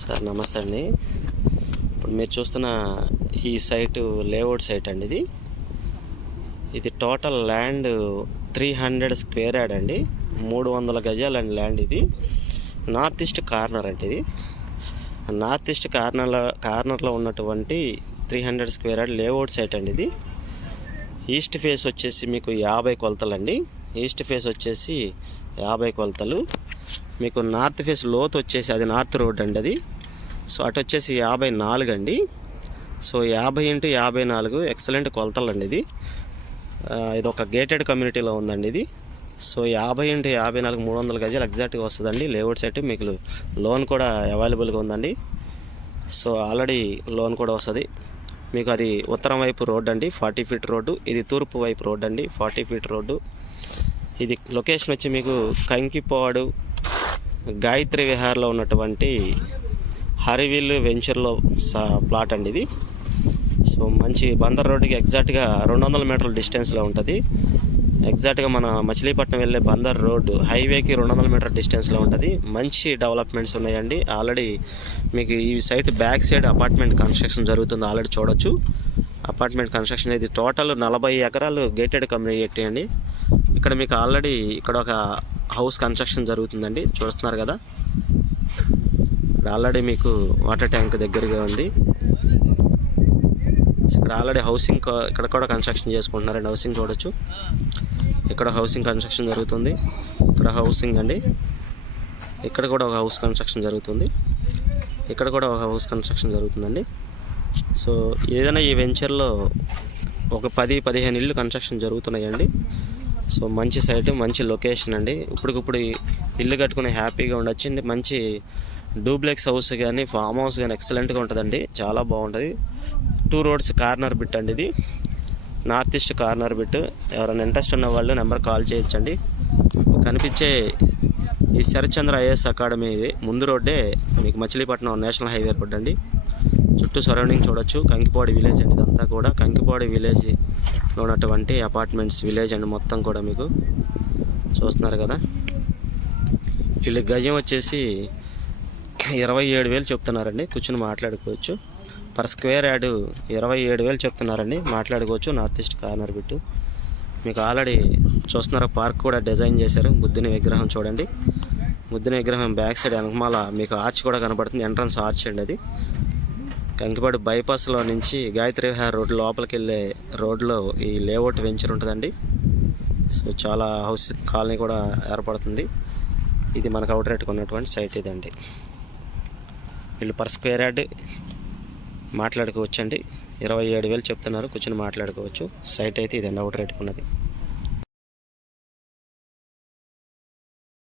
Sir నమస్తే అండి. ఇప్పుడు మీరు చూస్తున్న ఈ సైటు లేఅవుట్ సైట్ అండి. ఇది టోటల్ ల్యాండ్ 300 స్క్వేర్ యార్డ్ అండి. 300 గజాలండి ల్యాండ్. ఇది నార్త్ ఈస్ట్ కార్నర్ అంటే ఇది నార్త్ ఈస్ట్ కార్నర్లో ఉన్నటువంటి 300 స్క్వేర్ యార్డ్ లేఅవుట్ సైట్ అండి. ఇది ఈస్ట్ ఫేస్ వచ్చేసి మీకు 50 కొలతలండి. ఈస్ట్ ఫేస్ వచ్చేసి 50 కొలతలు. మీకు నార్త్ ఫేస్ లోతు వచ్చేసి అది నార్త్ రోడ్ అండి. అది సో అటు వచ్చేసి 54 అండి. సో 50 × 54 ఎక్సలెంట్ కొలతలు అండి. ఇది ఒక గేటెడ్ కమ్యూనిటీలో ఉందండి. ఇది సో 50 × 54 300 గజాలు ఎగ్జాక్ట్గా వస్తుందండి. లేఅవుట్ సైట్ మీకు లోన్ కూడా అవైలబుల్గా ఉందండి. సో ఆల్రెడీ లోన్ కూడా వస్తుంది మీకు. అది ఉత్తరం వైపు రోడ్ అండి, 40 ఫీట్ రోడ్డు. ఇది తూర్పు వైపు రోడ్ అండి, 40 ఫీట్ రోడ్డు. ఇది లొకేషన్ వచ్చి మీకు కంకిపాడు గాయత్రి విహార్లో ఉన్నటువంటి హరివిల్ వెంచర్లో ప్లాట్ అండి. ఇది సో మంచి బందర్ రోడ్డుకి ఎగ్జాక్ట్గా 200 మీటర్ల డిస్టెన్స్లో ఉంటుంది. ఎగ్జాక్ట్గా మన మచిలీపట్నం వెళ్ళే బందర్ రోడ్డు హైవేకి 200 మీటర్ డిస్టెన్స్లో ఉంటుంది. మంచి డెవలప్మెంట్స్ ఉన్నాయండి. ఆల్రెడీ మీకు ఈ site back side apartment construction జరుగుతుంది. ఆల్రెడీ చూడొచ్చు అపార్ట్మెంట్ కన్స్ట్రక్షన్. ఇది టోటల్ 40 ఎకరాలు గేటెడ్ కమ్యూనిటీ అండి. ఇక్కడ మీకు ఆల్రెడీ ఇక్కడ ఒక హౌస్ కన్స్ట్రక్షన్ జరుగుతుందండి, చూస్తున్నారు కదా. ఆల్రెడీ మీకు వాటర్ ట్యాంక్ దగ్గరగా ఉంది. ఇక్కడ ఆల్రెడీ హౌసింగ్ ఇక్కడ కూడా కన్స్ట్రక్షన్ చేసుకుంటున్నారండి. హౌసింగ్ చూడొచ్చు. ఇక్కడ హౌసింగ్ కన్స్ట్రక్షన్ జరుగుతుంది. ఇక్కడ హౌసింగ్ అండి. ఇక్కడ కూడా ఒక హౌస్ కన్స్ట్రక్షన్ జరుగుతుంది. ఇక్కడ కూడా ఒక హౌస్ కన్స్ట్రక్షన్ జరుగుతుందండి. సో ఏదైనా ఈ వెంచర్లో ఒక 10-15 ఇళ్ళు కన్స్ట్రక్షన్ జరుగుతున్నాయండి. సో మంచి సైట్, మంచి లొకేషన్ అండి. ఇప్పటికిప్పుడు ఇల్లు కట్టుకుని హ్యాపీగా ఉండొచ్చు. మంచి డూప్లెక్స్ హౌస్ కానీ ఫామ్ హౌస్ కానీ ఎక్సలెంట్గా ఉంటుందండి. చాలా బాగుంటుంది. 2 రోడ్స్ కార్నర్ బిట్ అండి. ఇది నార్త్ ఈస్ట్ కార్నర్ బిట్. ఎవరైనా ఇంట్రెస్ట్ ఉన్న వాళ్ళు నెంబర్ కాల్ చేయొచ్చండి. కనిపించే ఈ శరత్చంద్ర ఐఏఎస్ అకాడమీ ఇది ముందు రోడ్డే మీకు మచిలీపట్నం నేషనల్ హైవే రోడ్ అండి. చుట్టూ సరౌండింగ్ చూడొచ్చు. కంకిపాడు విలేజ్ అండి. ఇదంతా కూడా కంకిపాడు విలేజ్లో ఉన్నటువంటి అపార్ట్మెంట్స్ విలేజ్ అండి. మొత్తం కూడా మీకు చూస్తున్నారు కదా. వీళ్ళ గజం వచ్చేసి 27,000 చెప్తున్నారండి. కూర్చుని మాట్లాడుకోవచ్చు. పర్ స్క్వేర్ యార్డ్ 27,000 చెప్తున్నారండి. మాట్లాడుకోవచ్చు. నార్త్ ఈస్ట్ కార్నర్ బిట్టు మీకు ఆల్రెడీ చూస్తున్నారు. పార్క్ కూడా డిజైన్ చేశారు. బుద్ధుని విగ్రహం చూడండి. బుద్ధుని విగ్రహం బ్యాక్ సైడ్ వెనకమాల మీకు ఆర్చ్ కూడా కనపడుతుంది. ఎంట్రన్స్ ఆర్చ్ అండి. అది కంకిపాడు బైపాస్లో నుంచి గాయత్రి విహార్ రోడ్ లోపలికి వెళ్ళే రోడ్లో ఈ లేఅవుట్ వెంచర్ ఉంటుందండి. సో చాలా హౌస్ కాలనీ కూడా ఏర్పడుతుంది. ఇది మనకు అవుట్ రేట్కి ఉన్నటువంటి సైట్ ఇదండి. వీళ్ళు పర్ స్క్వేర్ యార్డ్ మాట్లాడుకోవచ్చు అండి. 27,000 చెప్తున్నారు. కూర్చొని మాట్లాడుకోవచ్చు. సైట్ అయితే ఇదండి అవుట్ రేట్కి ఉన్నది.